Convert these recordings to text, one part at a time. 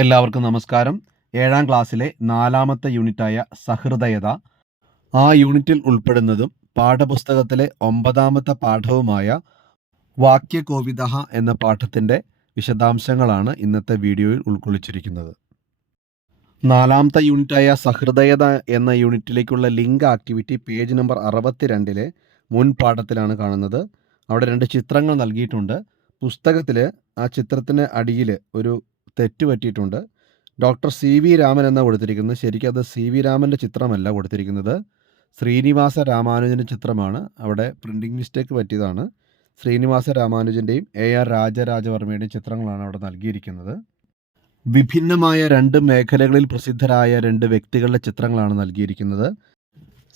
എല്ലാവർക്കും നമസ്കാരം. ഏഴാം ക്ലാസ്സിലെ നാലാമത്തെ യൂണിറ്റായ സഹൃദയത. ആ യൂണിറ്റിൽ ഉൾപ്പെടുന്നതും പാഠപുസ്തകത്തിലെ ഒമ്പതാമത്തെ പാഠവുമായ വാക്യകോവിത എന്ന പാഠത്തിന്റെ വിശദാംശങ്ങളാണ് ഇന്നത്തെ വീഡിയോയിൽ ഉൾക്കൊള്ളിച്ചിരിക്കുന്നത്. നാലാമത്തെ യൂണിറ്റായ സഹൃദയത എന്ന യൂണിറ്റിലേക്കുള്ള ലിങ്ക് ആക്ടിവിറ്റി പേജ് നമ്പർ അറുപത്തിരണ്ടിലെ മുൻ പാഠത്തിലാണ് കാണുന്നത്. അവിടെ രണ്ട് ചിത്രങ്ങൾ നൽകിയിട്ടുണ്ട്. പുസ്തകത്തിൽ ആ ചിത്രത്തിന് അടിയിൽ ഒരു തെറ്റ് പറ്റിയിട്ടുണ്ട് ഡോക്ടർ സി വി രാമൻ എന്ന കൊടുത്തിരിക്കുന്നത്. ശരിക്കും അത് സി വി രാമന്റെ ചിത്രമല്ല കൊടുത്തിരിക്കുന്നത്. ശ്രീനിവാസ രാമാനുജന്റെ ചിത്രമാണ്. അവിടെ പ്രിന്റിംഗ് മിസ്റ്റേക്ക് പറ്റിയതാണ്. ശ്രീനിവാസ രാമാനുജന്റെയും എ ആർ രാജരാജവർമ്മയുടെയും ചിത്രങ്ങളാണ് അവിടെ നൽകിയിരിക്കുന്നത്. വിഭിന്നമായ രണ്ട് മേഖലകളിൽ പ്രസിദ്ധരായ രണ്ട് വ്യക്തികളുടെ ചിത്രങ്ങളാണ് നൽകിയിരിക്കുന്നത്.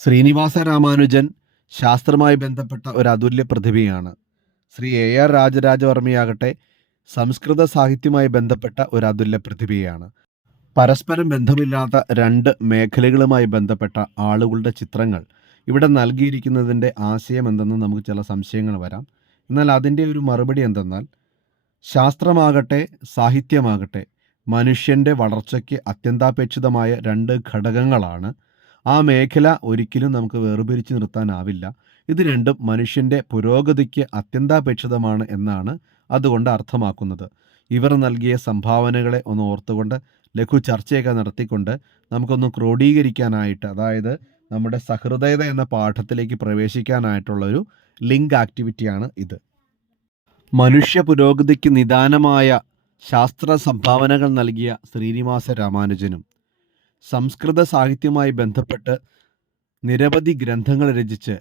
ശ്രീനിവാസ രാമാനുജൻ ശാസ്ത്രമായി ബന്ധപ്പെട്ട ഒരു അതുല്യ പ്രതിഭയാണ്. ശ്രീ എ ആർ രാജരാജവർമ്മയാകട്ടെ സംസ്കൃത സാഹിത്യവുമായി ബന്ധപ്പെട്ട ഒരു അതുല്യ പ്രതിഭയാണ്. പരസ്പരം ബന്ധമില്ലാത്ത രണ്ട് മേഖലകളുമായി ബന്ധപ്പെട്ട ആളുകളുടെ ചിത്രങ്ങൾ ഇവിടെ നൽകിയിരിക്കുന്നതിന്റെ ആശയം എന്തെന്ന് നമുക്ക് ചില സംശയങ്ങൾ വരാം. എന്നാൽ അതിന്റെ ഒരു മറുപടി എന്തെന്നാൽ ശാസ്ത്രമാകട്ടെ സാഹിത്യമാകട്ടെ മനുഷ്യന്റെ വളർച്ചയ്ക്ക് അത്യന്താപേക്ഷിതമായ രണ്ട് ഘടകങ്ങളാണ്. ആ മേഖല ഒരിക്കലും നമുക്ക് വേർപിരിച്ച് നിർത്താനാവില്ല. ഇത് രണ്ടും മനുഷ്യന്റെ പുരോഗതിക്ക് അത്യന്താപേക്ഷിതമാണ് എന്നാണ് അതുകൊണ്ട് അർത്ഥമാക്കുന്നത്. ഇവർ നൽകിയ സംഭാവനകളെ ഒന്ന് ഓർത്തുകൊണ്ട് ലഘു ചർച്ചയൊക്കെ നടത്തിക്കൊണ്ട് നമുക്കൊന്ന് ക്രോഡീകരിക്കാനായിട്ട് അതായത് നമ്മുടെ സഹൃദയത എന്ന പാഠത്തിലേക്ക് പ്രവേശിക്കാനായിട്ടുള്ളൊരു ലിങ്ക് ആക്ടിവിറ്റിയാണ് ഇത്. മനുഷ്യ പുരോഗതിക്ക് നിദാനമായ ശാസ്ത്ര സംഭാവനകൾ നൽകിയ ശ്രീനിവാസ രാമാനുജനും സംസ്കൃത സാഹിത്യവുമായി ബന്ധപ്പെട്ട് നിരവധി ഗ്രന്ഥങ്ങൾ രചിച്ച്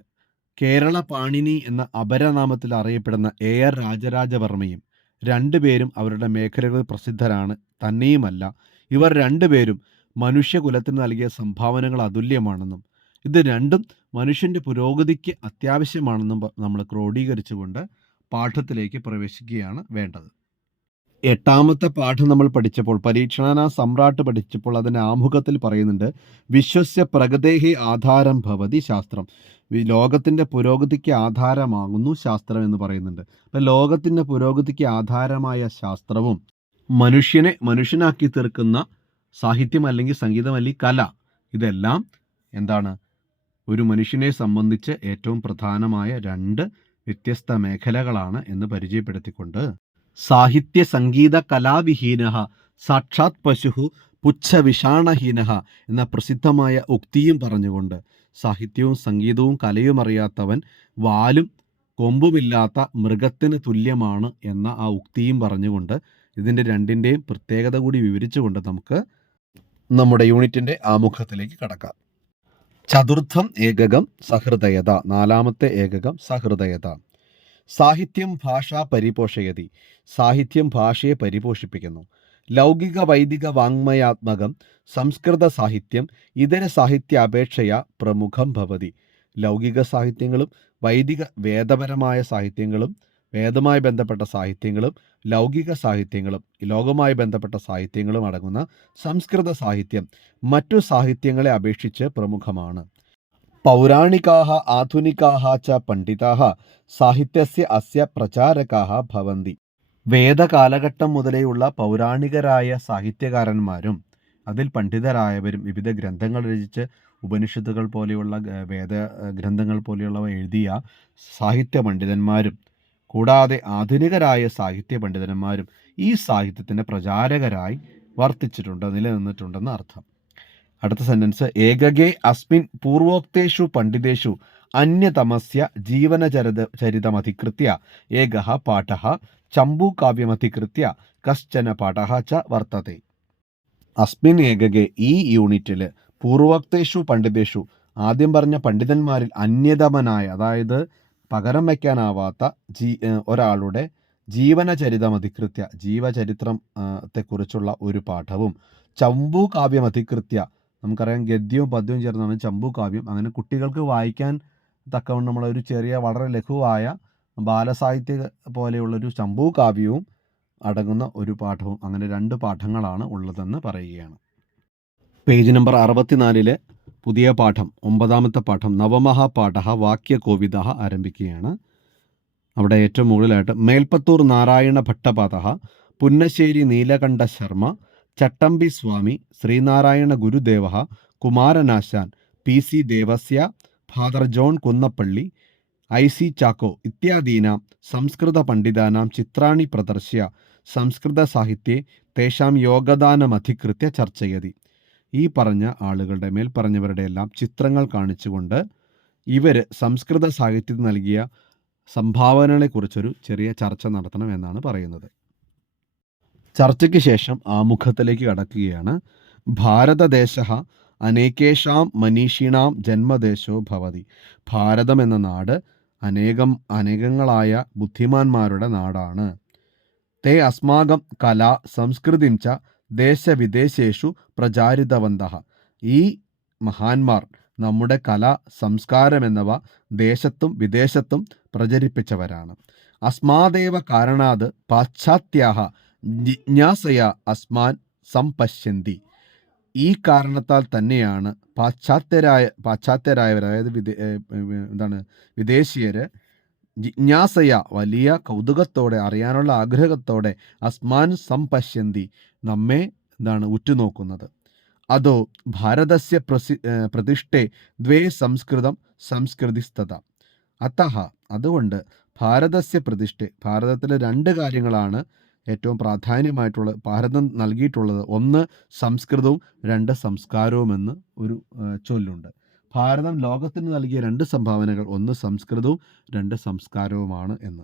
കേരള പാണിനി എന്ന അപരനാമത്തിൽ അറിയപ്പെടുന്ന എ ആർ രാജരാജവർമ്മയും രണ്ടുപേരും അവരുടെ മേഖലകളിൽ പ്രസിദ്ധരാണ്. തന്നെയുമല്ല ഇവർ രണ്ടുപേരും മനുഷ്യകുലത്തിന് നൽകിയ സംഭാവനകൾ അതുല്യമാണെന്നും ഇത് രണ്ടും മനുഷ്യന്റെ പുരോഗതിക്ക് അത്യാവശ്യമാണെന്നും നമ്മൾ ക്രോഡീകരിച്ചുകൊണ്ട് പാഠത്തിലേക്ക് പ്രവേശിക്കുകയാണ് വേണ്ടത്. എട്ടാമത്തെ പാഠം നമ്മൾ പഠിച്ചപ്പോൾ പരീക്ഷണന സമ്രാട്ട് പഠിച്ചപ്പോൾ അതിന്റെ ആമുഖത്തിൽ പറയുന്നുണ്ട് വിശ്വസ്യ പ്രഗതേഹി ആധാരം ഭവതി ശാസ്ത്രം. ലോകത്തിന്റെ പുരോഗതിക്ക് ആധാരമാകുന്നു ശാസ്ത്രം എന്ന് പറയുന്നുണ്ട്. അപ്പം ലോകത്തിന്റെ പുരോഗതിക്ക് ആധാരമായ ശാസ്ത്രവും മനുഷ്യനെ മനുഷ്യനാക്കി തീർക്കുന്ന സാഹിത്യം അല്ലെങ്കിൽ സംഗീതം അല്ലെങ്കിൽ കല ഇതെല്ലാം എന്താണ്? ഒരു മനുഷ്യനെ സംബന്ധിച്ച് ഏറ്റവും പ്രധാനമായ രണ്ട് വ്യത്യസ്ത മേഖലകളാണ് എന്ന് പരിചയപ്പെടുത്തിക്കൊണ്ട് സാഹിത്യ സംഗീത കലാവിഹീന സാക്ഷാത് പശു പുച്ഛവിഷാണഹീന എന്ന പ്രസിദ്ധമായ ഉക്തിയും പറഞ്ഞുകൊണ്ട് സാഹിത്യവും സംഗീതവും കലയും അറിയാത്തവൻ വാലും കൊമ്പുമില്ലാത്ത മൃഗത്തിന് തുല്യമാണ് എന്ന ആ ഉക്തിയും പറഞ്ഞുകൊണ്ട് ഇതിന്റെ രണ്ടിന്റെയും പ്രത്യേകത കൂടി വിവരിച്ചുകൊണ്ട് നമുക്ക് നമ്മുടെ യൂണിറ്റിന്റെ ആമുഖത്തിലേക്ക് കടക്കാം. ചതുർത്ഥം ഏകകം സഹൃദയത നാലാമത്തെ ഏകകം സഹൃദയത. സാഹിത്യം ഭാഷ പരിപോഷയതി. സാഹിത്യം ഭാഷയെ പരിപോഷിപ്പിക്കുന്നു. ലൗകിക വൈദിക വാങ്മയാത്മകം സംസ്കൃത സാഹിത്യം ഇതര സാഹിത്യ അപേക്ഷയ പ്രമുഖം ഭവതി. ലൗകിക സാഹിത്യങ്ങളും വൈദിക വേദപരമായ സാഹിത്യങ്ങളും വേദമായി ബന്ധപ്പെട്ട സാഹിത്യങ്ങളും ലൗകിക സാഹിത്യങ്ങളും ലോകമായി ബന്ധപ്പെട്ട സാഹിത്യങ്ങളും അടങ്ങുന്ന സംസ്കൃത സാഹിത്യം മറ്റു സാഹിത്യങ്ങളെ അപേക്ഷിച്ച് പ്രമുഖമാണ്. പൗരാണികാഹ ആധുനികാഹ ച പണ്ഡിതാഹ സാഹിത്യസ്യ അസ്യ പ്രചാരകാഹ ഭവന്തി വേദകാലഘട്ടം മുതലേയുള്ള പൗരാണികരായ സാഹിത്യകാരന്മാരും അതിൽ പണ്ഡിതരായവരും വിവിധ ഗ്രന്ഥങ്ങൾ രചിച്ച് ഉപനിഷത്തുകൾ പോലെയുള്ള വേദ ഗ്രന്ഥങ്ങൾ പോലെയുള്ളവ എഴുതിയ സാഹിത്യ പണ്ഡിതന്മാരും കൂടാതെ ആധുനികരായ സാഹിത്യ പണ്ഡിതന്മാരും ഈ സാഹിത്യത്തിന്റെ പ്രചാരകരായി വർത്തിച്ചിട്ടുണ്ട് നിലനിന്നിട്ടുണ്ടെന്ന് അർത്ഥം. അടുത്ത സെന്റൻസ് ഏകഗേ അസ്മിൻ പൂർവോക്തേഷു പണ്ഡിതേഷു അന്യതമസ്യ ജീവനചരിത ചരിതമധികൃത്യ ഏക പാഠ ചമ്പൂകാവ്യമധികൃത്യ കശ്ചന പാഠ ച വർത്തത്തെ അസ്മിൻ ഏകകെ ഈ യൂണിറ്റിൽ പൂർവോക്തേഷു പണ്ഡിതേഷു ആദ്യം പറഞ്ഞ പണ്ഡിതന്മാരിൽ അന്യതമനായ അതായത് പകരം വയ്ക്കാനാവാത്ത ജീ ഒരാളുടെ ജീവനചരിതം അധികൃത്യ ജീവചരിത്രം ത്തെക്കുറിച്ചുള്ള ഒരു പാഠവും ചമ്പു കാവ്യം അധികൃത്യ നമുക്കറിയാം ഗദ്യവും പദ്യവും ചേർന്നാണ് ചമ്പു കാവ്യം. അങ്ങനെ കുട്ടികൾക്ക് വായിക്കാൻ തക്കവണ്ണം നമ്മളൊരു ചെറിയ വളരെ ലഘുവായ ബാലസാഹിത്യ പോലെയുള്ളൊരു ചമ്പു കാവ്യവും അടങ്ങുന്ന ഒരു പാഠവും അങ്ങനെ രണ്ട് പാഠങ്ങളാണ് ഉള്ളതെന്ന് പറയുകയാണ്. പേജ് നമ്പർ അറുപത്തിനാലിലെ പുതിയ പാഠം ഒമ്പതാമത്തെ പാഠം നവമഹാപാഠ വാക്യ വാക്യകോവിത ആരംഭിക്കുകയാണ്. അവിടെ ഏറ്റവും മുകളിലായിട്ട് Melpathur Narayana ഭട്ടപാത Punnasseri Neelakanta Sharma Chattampi Swami Sreenarayana Gurudeva Kumaranasan P C Devasya father John Kunnappally I C Chacko ഇത്യാദീനാം സംസ്കൃതപണ്ഡിതാനാം ചിത്രാണി പ്രദർശ്യ സംസ്കൃതസാഹിത്യെ തേഷാം യോഗദാനമധികൃത്യ ചർച്ചയതി. ഈ പറഞ്ഞ ആളുകളുടെ മേൽ പറഞ്ഞവരുടെ എല്ലാം ചിത്രങ്ങൾ കാണിച്ചുകൊണ്ട് ഇവർ സംസ്കൃത സാഹിത്യത്തിൽ നൽകിയ സംഭാവനകളെക്കുറിച്ചൊരു ചെറിയ ചർച്ച നടത്തണം എന്നാണ് പറയുന്നത്. ചർച്ചയ്ക്ക് ശേഷം ആമുഖത്തിലേക്ക് കടക്കുകയാണ്. ഭാരതദേശ അനേകേഷാം മനീഷിണാം ജന്മദേശോ ഭവതി. ഭാരതം എന്ന നാട് അനേകം അനേകങ്ങളായ ബുദ്ധിമാന്മാരുടെ നാടാണ്. തേ അസ്മാകം കല സംസ്കൃതിം ച ദേശവിദേശേഷു പ്രചാരിതവന്ത. ഈ മഹാന്മാർ നമ്മുടെ കല സംസ്കാരം എന്നിവ ദേശത്തും വിദേശത്തും പ്രചരിപ്പിച്ചവരാണ്. അസ്മാദേവ കാരണാത് പാശ്ചാത്യാഹ ജിജ്ഞാസയ അസ്മാൻ സംപശ്യന്തി. ഈ കാരണത്താൽ തന്നെയാണ് പാശ്ചാത്യരായ പാശ്ചാത്യരായവർ അതായത് വിദേ എന്താണ് വിദേശീയർ ജിജ്ഞാസയ വലിയ കൗതുകത്തോടെ അറിയാനുള്ള ആഗ്രഹത്തോടെ അസ്മാൻ സംപശ്യന്തി നമ്മെ എന്താണ് ഉറ്റുനോക്കുന്നത്. അതോ ഭാരതസ്യ പ്രസി പ്രതിഷ്ഠേ ദ്വേ സംസ്കൃതം സംസ്കൃതിസ്ഥത. അത്തഹ അതുകൊണ്ട് ഭാരതസ്യ പ്രതിഷ്ഠ ഭാരതത്തിലെ രണ്ട് കാര്യങ്ങളാണ് ഏറ്റവും പ്രാധാന്യമായിട്ടുള്ള ഭാരതം നൽകിയിട്ടുള്ളത് ഒന്ന് സംസ്കൃതവും രണ്ട് സംസ്കാരവുമെന്ന് ഒരു ചൊല്ലുണ്ട്. ഭാരതം ലോകത്തിന് നൽകിയ രണ്ട് സംഭാവനകൾ ഒന്ന് സംസ്കൃതവും രണ്ട് സംസ്കാരവുമാണ് എന്ന്.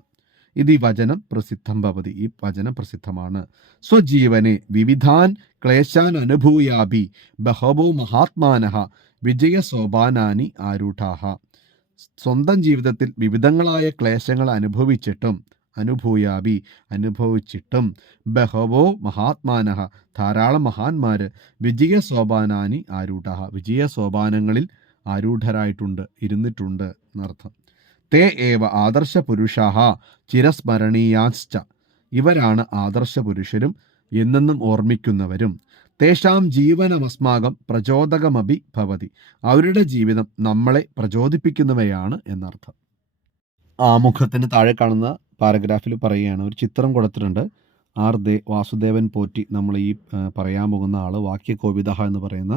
ഇത് ഈ വചനം പ്രസിദ്ധം ഭവതി ഈ വചനം പ്രസിദ്ധമാണ്. സ്വജീവനെ വിവിധാൻ ക്ലേശാൻ അനുഭൂയാഭി ബഹവോ വിജയ സോപാനാനി ആരൂഢാഹ. സ്വന്തം ജീവിതത്തിൽ വിവിധങ്ങളായ ക്ലേശങ്ങൾ അനുഭവിച്ചിട്ടും അനുഭൂയാബി അനുഭവിച്ചിട്ടും ബഹവോ മഹാത്മാനഹ ധാരാളം മഹാന്മാർ വിജയസോപാനാനി ആരൂഢ. വിജയസോപാനങ്ങളിൽ ആരൂഢരായിട്ടുണ്ട് ഇരുന്നിട്ടുണ്ട് എന്നർത്ഥം. തേ ഏവ ആദർശ പുരുഷാഹ ചിരസ്മരണീയാശ്ച. ഇവരാണ് ആദർശ പുരുഷരും എന്നെന്നും ഓർമ്മിക്കുന്നവരും. തേഷാം ജീവനമസ്മാകം പ്രചോദകമപി ഭവതി. അവരുടെ ജീവിതം നമ്മളെ പ്രചോദിപ്പിക്കുന്നവയാണ് എന്നർത്ഥം. ആമുഖത്തിന് താഴെ കാണുന്ന പാരഗ്രാഫിൽ പറയുകയാണ് ഒരു ചിത്രം കൊടുത്തിട്ടുണ്ട്. ആർ ദേ വാസുദേവൻ പോറ്റി നമ്മൾ ഈ പറയാൻ പോകുന്ന ആൾ വാക്യകോവിത എന്ന് പറയുന്ന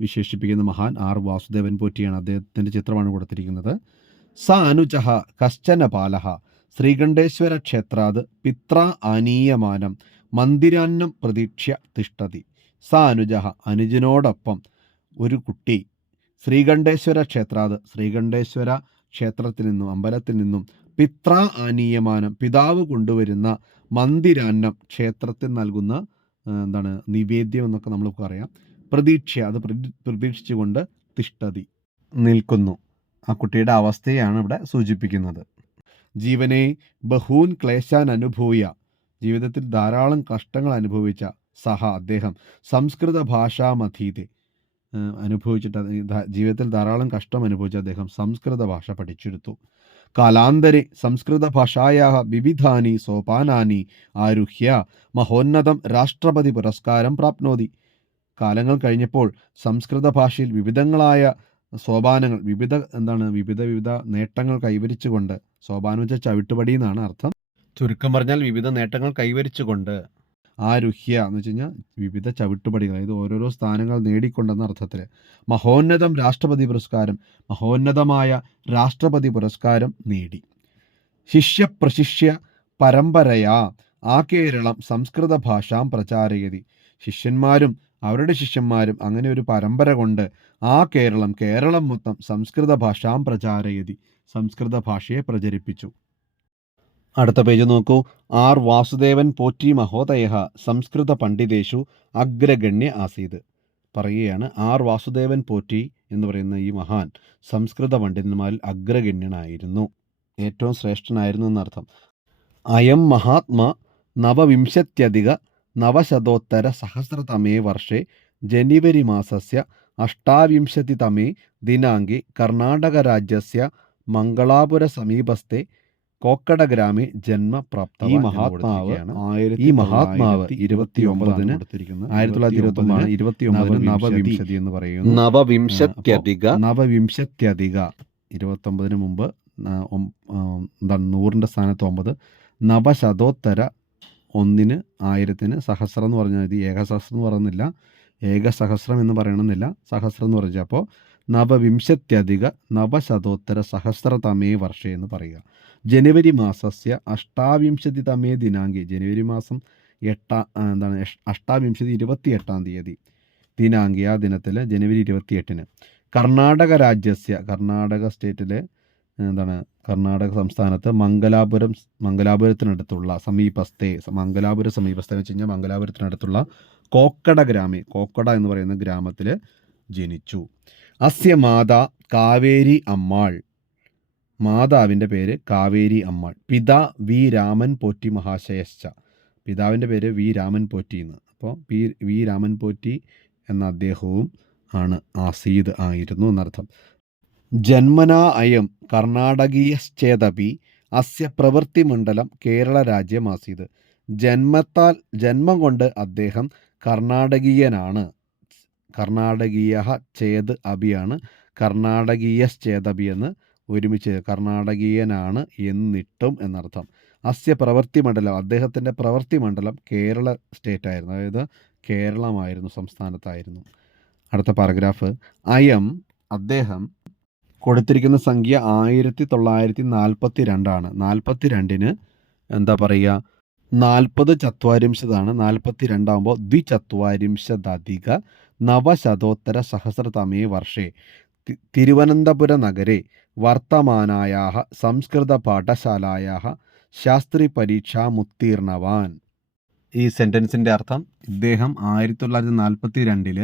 വിശേഷിപ്പിക്കുന്ന മഹാൻ ആർ വാസുദേവൻ പോറ്റിയാണ് അദ്ദേഹത്തിന്റെ ചിത്രമാണ് കൊടുത്തിരിക്കുന്നത്. സ അനുജഹ കശ്ചന പാലഹ ശ്രീകണ്ഠേശ്വര ക്ഷേത്രാത് പിത്ര ആനീയമാനം മന്ദിരാന്നം പ്രതീക്ഷ്യ തിഷ്ടതി സ അനുജഹ അനുജനോടൊപ്പം ഒരു കുട്ടി ശ്രീകണ്ഠേശ്വര ക്ഷേത്രാത് ശ്രീകണ്ഠേശ്വര ക്ഷേത്രത്തിൽ നിന്നും അമ്പലത്തിൽ നിന്നും പിത്ര ആനീയമാനം പിതാവ് കൊണ്ടുവരുന്ന മന്ദിരാന്നം ക്ഷേത്രത്തിൽ നൽകുന്ന എന്താണ് നിവേദ്യം എന്നൊക്കെ നമ്മൾ പറയാം പ്രതീക്ഷ അത് പ്രതീക്ഷിച്ചുകൊണ്ട് തിഷ്ടതി നിൽക്കുന്നു. ആ കുട്ടിയുടെ അവസ്ഥയാണ് ഇവിടെ സൂചിപ്പിക്കുന്നത്. ജീവനെ ബഹൂൻ ക്ലേശാൻ അനുഭൂയ ജീവിതത്തിൽ ധാരാളം കഷ്ടങ്ങൾ അനുഭവിച്ച സഹ അദ്ദേഹം സംസ്കൃത ഭാഷാമധീതെ. അനുഭവിച്ചിട്ട് ജീവിതത്തിൽ ധാരാളം കഷ്ടം അനുഭവിച്ച അദ്ദേഹം സംസ്കൃത ഭാഷ പഠിച്ചെടുത്തു. കാലാന്തരെ സംസ്കൃത ഭാഷായാ വിവിധാനി സോപാനാനി ആരുഹ്യ മഹോന്നതം രാഷ്ട്രപതി പുരസ്കാരം പ്രാപ്നോതി. കാലങ്ങൾ കഴിഞ്ഞപ്പോൾ സംസ്കൃത ഭാഷയിൽ വിവിധങ്ങളായ സോപാനങ്ങൾ വിവിധ എന്താണ് വിവിധ വിവിധ നേട്ടങ്ങൾ കൈവരിച്ചുകൊണ്ട് സോപാനം വെച്ച ചവിട്ടുപടി എന്നാണ് അർത്ഥം. ചുരുക്കം പറഞ്ഞാൽ വിവിധ നേട്ടങ്ങൾ കൈവരിച്ചുകൊണ്ട് ആരുഹ്യ എന്ന് വെച്ച് കഴിഞ്ഞാൽ വിവിധ ചവിട്ടുപടികൾ അതായത് ഓരോരോ സ്ഥാനങ്ങൾ നേടിക്കൊണ്ടെന്ന അർത്ഥത്തിൽ മഹോന്നതം രാഷ്ട്രപതി പുരസ്കാരം മഹോന്നതമായ രാഷ്ട്രപതി പുരസ്കാരം നേടി. ശിഷ്യപ്രശിഷ്യ പരമ്പരയാ ആ കേരളം സംസ്കൃത ഭാഷാം പ്രചാരയതി. ശിഷ്യന്മാരും അവരുടെ ശിഷ്യന്മാരും അങ്ങനെ ഒരു പരമ്പര കൊണ്ട് ആ കേരളം കേരളം മൊത്തം സംസ്കൃത ഭാഷാം പ്രചാരയതി സംസ്കൃത ഭാഷയെ പ്രചരിപ്പിച്ചു. അടുത്ത പേജ് നോക്കൂ. ആർ വാസുദേവൻ പോറ്റി മഹോദയ സംസ്കൃത പണ്ഡിതേഷു അഗ്രഗണ്യ ആസീത്. പറയുകയാണ് ആർ വാസുദേവൻ പോറ്റി എന്ന് പറയുന്ന ഈ മഹാൻ സംസ്കൃത പണ്ഡിതന്മാരിൽ അഗ്രഗണ്യനായിരുന്നു. ഏറ്റവും ശ്രേഷ്ഠനായിരുന്നു എന്നർത്ഥം. അയം മഹാത്മാ നവവിംശത്യധിക നവശതോത്തര സഹസ്രതമേ വർഷേ ജനുവരി മാസസ്യ അഷ്ടാവിംശതിതമേ കർണാടക കർണാടകരാജ്യസ്യ മംഗളാപുര സമീപസ്ഥെ ജന്മ ജന്മപ്രാപ്ത ഈ മഹാത്മാവ് ഈ മഹാത്മാവ് ഇരുപത്തി ഒമ്പതിന് ആയിരത്തി തൊള്ളായിരത്തി ഇരുപത്തി ഒമ്പതാണ് ഇരുപത്തി ഒമ്പതിന് നവവിംശതി എന്ന് പറയുന്നു നവവിംശത്യധിക നവവിംശത്യധിക. ഇരുപത്തൊമ്പതിന് മുമ്പ് എന്താണ് നൂറിന്റെ സ്ഥാനത്ത് ഒമ്പത്. നവശതോത്തര ഒന്നിന് ആയിരത്തിന് സഹസ്രം എന്ന് പറഞ്ഞാൽ മതി. ഏകസഹസ്രം എന്ന് പറയുന്നില്ല. ഏകസഹസ്രം എന്ന് പറയണമെന്നില്ല. സഹസ്രം എന്ന് പറഞ്ഞാൽ അപ്പോൾ നവവിംശത്യധിക നവശതോത്തര സഹസ്രതമേ വർഷേ എന്ന് പറയുക. ജനുവരി മാസസ്യ അഷ്ടാവിംശതിതമേ ദിനാങ്കി ജനുവരി മാസം എട്ടാം എന്താണ് അഷ്ടാവിംശതി ഇരുപത്തി എട്ടാം തീയതി ദിനാങ്കി ആ ദിനത്തിൽ ജനുവരി ഇരുപത്തി എട്ടിന് കർണാടക രാജ്യസ്യ കർണാടക സ്റ്റേറ്റിലെ എന്താണ് കർണാടക സംസ്ഥാനത്ത് മംഗലാപുരം മംഗലാപുരത്തിനടുത്തുള്ള സമീപസ്ഥേ മംഗലാപുരം സമീപസ്ഥ വെച്ച് കഴിഞ്ഞാൽ മംഗലാപുരത്തിനടുത്തുള്ള കോക്കട ഗ്രാമി. കോക്കട എന്ന് പറയുന്ന ഗ്രാമത്തിൽ ജനിച്ചു. അസ്യ മാതാ കാവേരി അമ്മാൾ. മാതാവിന്റെ പേര് കാവേരി അമ്മാൾ. പിതാ വി രാമൻ പോറ്റി മഹാശയശ്ച. പിതാവിന്റെ പേര് വി രാമൻ പോറ്റി എന്ന്. അപ്പോൾ പി വി രാമൻ പോറ്റി എന്ന അദ്ദേഹവും ആണ് ആസീദ് ആയിരുന്നു എന്നർത്ഥം. ജന്മനാ അയം കർണാടകീയശ്ചേതപി അസ്യ പ്രവൃത്തിമണ്ഡലം കേരള രാജ്യം ആസീദ്. ജന്മത്താൽ ജന്മം കൊണ്ട് അദ്ദേഹം കർണാടകീയനാണ്. കർണാടകീയ ചേത് അബിയാണ് കർണാടകീയശ്ചേതപി എന്ന് ഒരുമിച്ച് കർണാടകീയനാണ് എന്നിട്ടും എന്നർത്ഥം. അസ്യ പ്രവൃത്തി മണ്ഡലം അദ്ദേഹത്തിന്റെ പ്രവൃത്തി മണ്ഡലം കേരള സ്റ്റേറ്റ് ആയിരുന്നു അതായത് കേരളമായിരുന്നു സംസ്ഥാനത്തായിരുന്നു. അടുത്ത പാരഗ്രാഫ്. അയം അദ്ദേഹം കൊടുത്തിരിക്കുന്ന സംഖ്യ ആയിരത്തി തൊള്ളായിരത്തി നാൽപ്പത്തി രണ്ടാണ് നാൽപ്പത്തി രണ്ടിന് എന്താ പറയുക? നാൽപ്പത് ചത്വാരിംശതാണ്. നാൽപ്പത്തി രണ്ടാകുമ്പോൾ ദ്വിചത്വാരിംശതധിക നവശതോത്തര സഹസ്രതമേ വർഷേ. തിരുവനന്തപുര നഗരെ വർത്തമാനായാः സംസ്കൃതപാഠശാലായാः ശാസ്ത്രി പരീക്ഷാമുത്തീർണവാൻ ഈ സെന്റൻസിന്റെ അർത്ഥം ഇദ്ദേഹം ആയിരത്തി തൊള്ളായിരത്തി നാൽപ്പത്തി രണ്ടിൽ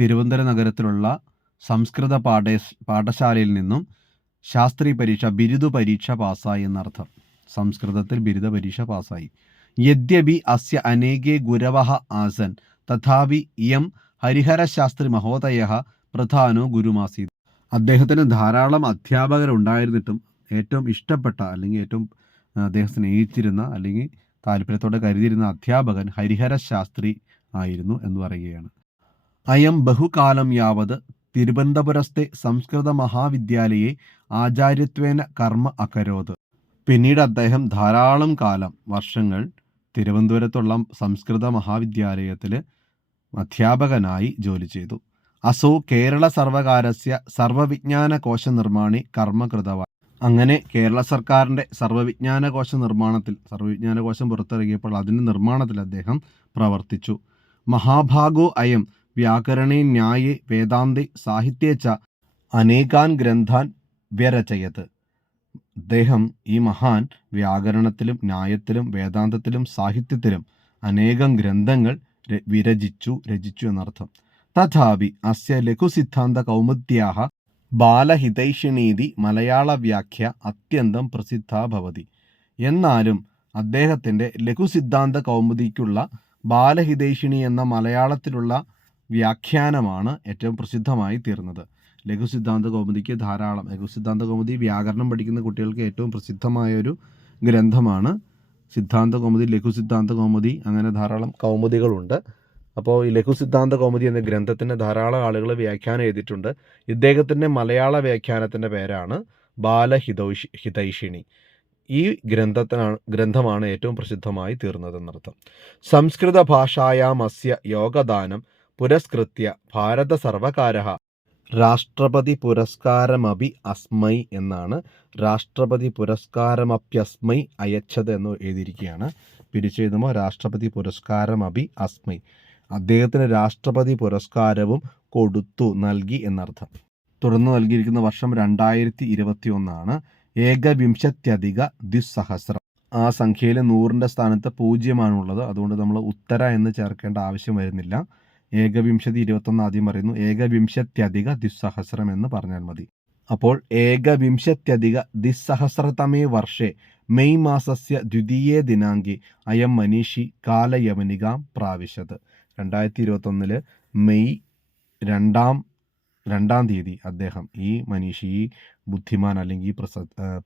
തിരുവനന്തപുരം നഗരത്തിലുള്ള സംസ്കൃത പാഠ പാഠശാലയിൽ നിന്നും ശാസ്ത്രി പരീക്ഷ ബിരുദ പരീക്ഷ പാസ്സായി എന്നർത്ഥം. സംസ്കൃതത്തിൽ ബിരുദ പരീക്ഷ പാസ്സായി. യദ്യപി അസ്യ അനേകേ ഗുരവഹ ആസൻ തഥാപി ഇയം ഹരിഹരശാസ്ത്രി മഹോദയ പ്രധാനോ ഗുരുമാസീത്. അദ്ദേഹത്തിന് ധാരാളം അധ്യാപകരുണ്ടായിരുന്നിട്ടും ഏറ്റവും ഇഷ്ടപ്പെട്ട അല്ലെങ്കിൽ ഏറ്റവും അദ്ദേഹം സ്നേഹിച്ചിരുന്ന അല്ലെങ്കിൽ താല്പര്യത്തോടെ കരുതിയിരുന്ന അധ്യാപകൻ ഹരിഹര ശാസ്ത്രി ആയിരുന്നു എന്ന് പറയുകയാണ്. അയം ബഹുകാലം യാവത് തിരുവനന്തപുരത്തെ സംസ്കൃത മഹാവിദ്യാലയെ ആചാര്യത്വേന കർമ്മ അകരോത്. പിന്നീട് അദ്ദേഹം ധാരാളം കാലം വർഷങ്ങൾ തിരുവനന്തപുരത്തുള്ള സംസ്കൃത മഹാവിദ്യാലയത്തിൽ അധ്യാപകനായി ജോലി ചെയ്തു. അസോ കേരള സർവകാരസ്യ സർവവിജ്ഞാന കോശ നിർമ്മാണി കർമ്മകൃതവ. അങ്ങനെ കേരള സർക്കാരിന്റെ സർവവിജ്ഞാനകോശ നിർമ്മാണത്തിൽ സർവവിജ്ഞാനകോശം പുറത്തിറങ്ങിയപ്പോൾ അതിന്റെ നിർമ്മാണത്തിൽ അദ്ദേഹം പ്രവർത്തിച്ചു. മഹാഭാഗോ അയം വ്യാകരണേ ന്യായേ വേദാന്തി സാഹിത്യേ ച അനേകാൻ ഗ്രന്ഥാൻ വ്യരചയത്. അദ്ദേഹം ഈ മഹാൻ വ്യാകരണത്തിലും ന്യായത്തിലും വേദാന്തത്തിലും സാഹിത്യത്തിലും അനേകം ഗ്രന്ഥങ്ങൾ വിരചിച്ചു രചിച്ചു എന്നർത്ഥം. തഥാപി അസ്യ ലഘുസിദ്ധാന്ത കൗമുദ്യാഹ ബാലഹിതൈഷിണീതി മലയാള വ്യാഖ്യ അത്യന്തം പ്രസിദ്ധാഭവതി എന്നാലും അദ്ദേഹത്തിന്റെ ലഘുസിദ്ധാന്ത കൗമുദിക്കുള്ള ബാലഹിതൈഷിണി എന്ന മലയാളത്തിലുള്ള വ്യാഖ്യാനമാണ് ഏറ്റവും പ്രസിദ്ധമായി തീർന്നത്. ലഘുസിദ്ധാന്ത കൗമുദിക്ക് ധാരാളം ലഘുസിദ്ധാന്ത കൗമുദി വ്യാകരണം പഠിക്കുന്ന കുട്ടികൾക്ക് ഏറ്റവും പ്രസിദ്ധമായ ഒരു ഗ്രന്ഥമാണ് സിദ്ധാന്ത കൗമുദി ലഘുസിദ്ധാന്ത കൗമുദി അങ്ങനെ ധാരാളം കൗമുദികളുണ്ട്. അപ്പോൾ ഈ ലഘുസിദ്ധാന്ത കൗമുദി എന്ന ഗ്രന്ഥത്തിന് ധാരാളം ആളുകൾ വ്യാഖ്യാനം എഴുതിയിട്ടുണ്ട്. ഇദ്ദേഹത്തിന്റെ മലയാള വ്യാഖ്യാനത്തിന്റെ പേരാണ് ബാലഹിതൈഷി ഹിതൈഷിണി. ഈ ഗ്രന്ഥത്തിനാണ് ഗ്രന്ഥമാണ് ഏറ്റവും പ്രസിദ്ധമായി തീർന്നതെന്നർത്ഥം സംസ്കൃത ഭാഷായാം അസ്യ യോഗദാനം പുരസ്കൃത്യ ഭാരത സർവകാര രാഷ്ട്രപതി പുരസ്കാരമഭി അസ്മൈ എന്നാണ് രാഷ്ട്രപതി പുരസ്കാരമപ്യസ്മൈ അയച്ചത് എന്ന് എഴുതിയിരിക്കുകയാണ്. പിരിച്ചെഴുതുമ്പോൾ രാഷ്ട്രപതി പുരസ്കാരമഭി അസ്മൈ. അദ്ദേഹത്തിന് രാഷ്ട്രപതി പുരസ്കാരവും കൊടുത്തു നൽകി എന്നർത്ഥം. തുടർന്ന് നൽകിയിരിക്കുന്ന വർഷം രണ്ടായിരത്തി ഇരുപത്തി ഒന്നാണ് ഏകവിംശത്യധിക ദ്വിസഹസ്രം. ആ സംഖ്യയിൽ നൂറിന്റെ സ്ഥാനത്ത് പൂജ്യമാണുള്ളത്. അതുകൊണ്ട് നമ്മൾ ഉത്തര എന്ന് ചേർക്കേണ്ട ആവശ്യം വരുന്നില്ല. ഏകവിംശതി ഇരുപത്തൊന്ന് ആദ്യം പറയുന്നു. ഏകവിംശത്യധിക ദ്വിസഹസ്രം എന്ന് പറഞ്ഞാൽ മതി. അപ്പോൾ ഏകവിംശത്യധിക ദ്വിസഹസ്രതമേ വർഷേ മെയ് മാസസ്യ ദ്വിതീയ ദിനാങ്കി അയം മനീഷി കാലയമനികാം പ്രാവിശത് രണ്ടായിരത്തി ഇരുപത്തൊന്നിൽ മെയ് രണ്ടാം രണ്ടാം തീയതി അദ്ദേഹം ഈ മനീഷി ഈ ബുദ്ധിമാൻ അല്ലെങ്കിൽ ഈ പ്രസ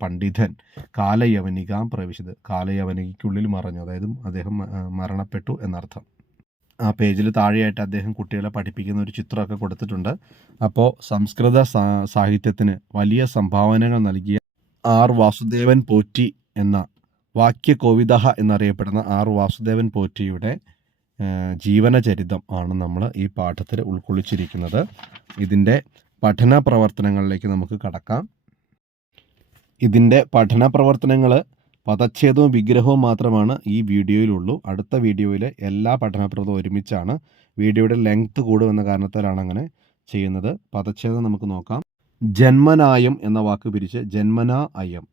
പണ്ഡിതൻ കാലയവനികാം പ്രവേശിച്ചത്. കാലയവനികയ്ക്കുള്ളിൽ മറഞ്ഞു. അതായത് അദ്ദേഹം മരണപ്പെട്ടു എന്നർത്ഥം. ആ പേജിൽ താഴെയായിട്ട് അദ്ദേഹം കുട്ടികളെ പഠിപ്പിക്കുന്ന ഒരു ചിത്രമൊക്കെ കൊടുത്തിട്ടുണ്ട്. അപ്പോൾ സംസ്കൃത സാഹിത്യത്തിന് വലിയ സംഭാവനകൾ നൽകിയ ആർ വാസുദേവൻ പോറ്റി എന്ന വാക്യകോവിദ എന്നറിയപ്പെടുന്ന ആർ വാസുദേവൻ പോറ്റിയുടെ ജീവനചരിതം ആണ് നമ്മൾ ഈ പാഠത്തിൽ ഉൾക്കൊള്ളിച്ചിരിക്കുന്നത്. ഇതിന്റെ പഠന പ്രവർത്തനങ്ങളിലേക്ക് നമുക്ക് കടക്കാം. ഇതിന്റെ പഠന പ്രവർത്തനങ്ങൾ പദച്ഛേദവും വിഗ്രഹവും മാത്രമാണ് ഈ വീഡിയോയിലുള്ളൂ. അടുത്ത വീഡിയോയിൽ എല്ലാ പഠനപ്രദവും ഒരുമിച്ചാണ് വീഡിയോയുടെ ലെങ്ത് കൂടുമെന്ന കാരണത്താലാണ് അങ്ങനെ ചെയ്യുന്നത്. പദച്ഛേദം നമുക്ക് നോക്കാം. ജന്മനായം എന്ന വാക്ക് പിരിച്ച് ജന്മനാ അയം.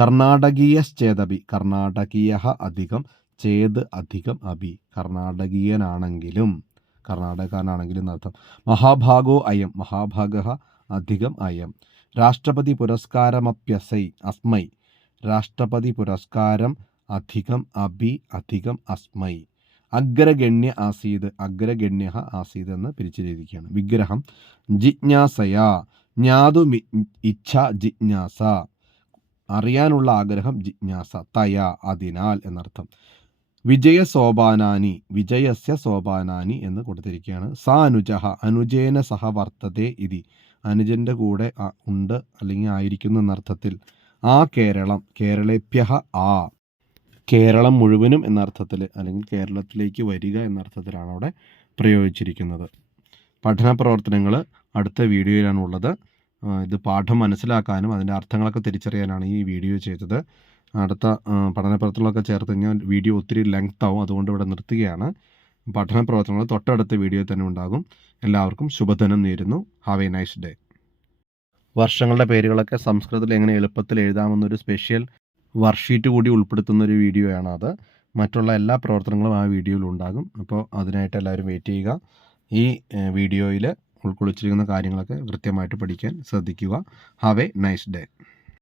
കർണാടകീയ കർണാടകീയശ്ചേദപി കർണാടകീയ അധികം. ചേത് അധികം അഭി കർണാടകീയനാണെങ്കിലും കർണാടകനാണെങ്കിലും എന്നർത്ഥം മഹാഭാഗോ അയം മഹാഭാഗ അധികം അയം. രാഷ്ട്രപതി പുരസ്കാരമപ്യസൈ അസ്മൈ. രാഷ്ട്രപതി പുരസ്കാരം അധികം അഭി അധികം അസ്മൈ. അഗ്രഗണ്യ ആസീത് അഗ്രഗണ്യ ആസീത് എന്ന് പിരിച്ചിരിക്കുകയാണ് വിഗ്രഹം ജിജ്ഞാസയാ. ജ്ഞാതു ഇച്ഛ ജിജ്ഞാസ. അറിയാനുള്ള ആഗ്രഹം ജിജ്ഞാസ തയ അതിനാൽ എന്നർത്ഥം. വിജയ സോപാനാനി വിജയസ്യ സോപാനാനി എന്ന് കൊടുത്തിരിക്കുകയാണ്. സ അനുജഹ അനുജേന സഹ വർത്തതേ ഇതി. അനുജന്റെ കൂടെ ഉണ്ട് അല്ലെങ്കിൽ ആയിരിക്കുന്നു എന്നർത്ഥത്തിൽ ആ കേരളം കേരളേഭ്യഹ ആ. കേരളം മുഴുവനും എന്നർത്ഥത്തിൽ അല്ലെങ്കിൽ കേരളത്തിലേക്ക് വരിക എന്നർത്ഥത്തിലാണ് അവിടെ പ്രയോഗിച്ചിരിക്കുന്നത്. പഠന പ്രവർത്തനങ്ങൾ അടുത്ത വീഡിയോയിലാണ് ഉള്ളത്. ഇത് പാഠം മനസ്സിലാക്കാനും അതിന്റെ അർത്ഥങ്ങളൊക്കെ തിരിച്ചറിയാനാണ് ഈ വീഡിയോ ചെയ്തത്. അടുത്ത പഠനപ്രവർത്തനങ്ങളൊക്കെ ചേർത്ത് കഴിഞ്ഞാൽ വീഡിയോ ഒത്തിരി ലെങ്ത് ആവും അതുകൊണ്ട് ഇവിടെ നിർത്തുകയാണ്. പഠന പ്രവർത്തനങ്ങൾ തൊട്ടടുത്ത വീഡിയോ തന്നെ ഉണ്ടാകും. എല്ലാവർക്കും ശുഭദിനം നേരുന്നു. ഹാവ് എ നൈസ് ഡേ വർഷങ്ങളുടെ പേരുകളൊക്കെ സംസ്കൃതത്തിൽ എങ്ങനെ എളുപ്പത്തിൽ എഴുതാമെന്നൊരു സ്പെഷ്യൽ വർക്ക്ഷീറ്റ് കൂടി ഉൾപ്പെടുത്തുന്ന ഒരു വീഡിയോയാണ് അത്. മറ്റുള്ള എല്ലാ പ്രവർത്തനങ്ങളും ആ വീഡിയോയിൽ ഉണ്ടാകും. അപ്പോൾ അതിനായിട്ട് എല്ലാവരും വെയിറ്റ് ചെയ്യുക. ഈ വീഡിയോയിൽ ഉൾക്കൊള്ളിച്ചിരിക്കുന്ന കാര്യങ്ങളൊക്കെ കൃത്യമായിട്ട് പഠിക്കാൻ ശ്രദ്ധിക്കുക. Have A nice day